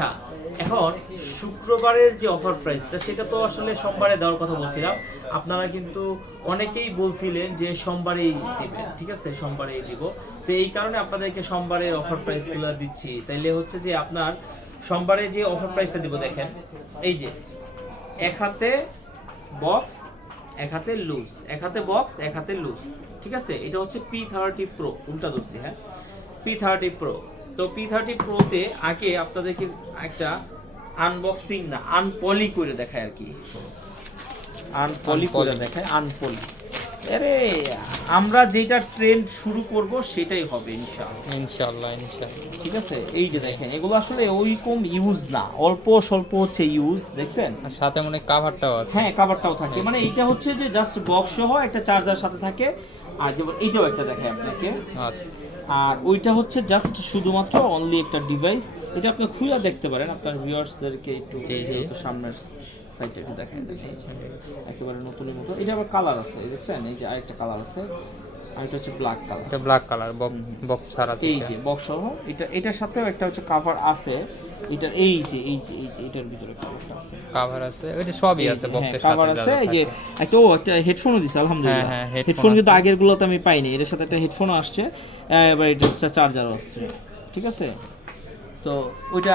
আচ্ছা, এখন শুক্রবারের যে অফার প্রাইসটা সেটা তো আসলে সোমবারে দেওয়ার কথা বলছিলাম। আপনারা কিন্তু অনেকেই বলছিলেন যে সোমবারেই দিবেন, ঠিক আছে, সোমবারেই দিব। তো এই কারণে আপনাদেরকে সোমবারের অফার প্রাইসগুলো দিচ্ছি। তাইলে হচ্ছে যে আপনার সোমবারে যে অফার প্রাইসটা দিব দেখেন, এই যে এক হাতে বক্স, এক হাতে লুজ, এক হাতে বক্স, এক হাতে লুজ, ঠিক আছে। এটা হচ্ছে P30 Pro, উল্টা ধরছি, হ্যাঁ, P30 Pro। তো P30 Proতে আগে আপনাদেরকে একটা আনবক্সিং না আনপলি করে দেখায় আর কি, আনপলি করে দেখায়, আনপলি। আরে আমরা যেটা ট্রেন্ড শুরু করব সেটাই হবে ইনশাআল্লাহ, ইনশাআল্লাহ ইনশাআল্লাহ। ঠিক আছে। এই যে দেখেন, এগুলো আসলে ওইরকম ইউজ না, অল্প স্বল্প হচ্ছে ইউজ, দেখছেন। আর সাথে মনে হয় কাভারটাও আছে। হ্যাঁ, কভারটাও থাকে, মানে এইটা হচ্ছে যে জাস্ট বক্স সহ একটা চার্জার সাথে থাকে। আর যেমন এইটাও একটা দেখায় আপনাকে। আচ্ছা, আর ওইটা হচ্ছে জাস্ট শুধুমাত্র অনলি একটা ডিভাইস। এটা আপনি খুলে দেখতে পারেন আপনার ভিউয়ার্সদেরকে একটু, জি, জি। যেহেতু সামনের সাইডটা একটু দেখেন, একেবারে নতুনের মতো। এটা আবার কালার আছে, দেখছেন, এই যে আরেকটা কালার আছে, আর এটা হচ্ছে ব্ল্যাক কালার। এটা ব্ল্যাক কালার, বক্স ছাড়া এই যে বক্স সহ এটা, এটার সাথেও একটা হচ্ছে কভার আছে। এটা এই যে এটার ভিতরে কভারটা আছে, কাভার আছে, এটা সবই আছে বক্সের সাথে। কভার আছে। এই যে একটা একটা হেডফোনও দিছে, আলহামদুলিল্লাহ। হ্যাঁ, হ্যাঁ, হেডফোন কিন্তু আছে। আগের গুলোতে আমি পাইনি, এর সাথে একটা হেডফোনও আসছে, এবার এটা চার্জারও আসছে, ঠিক আছে। তো ওইটা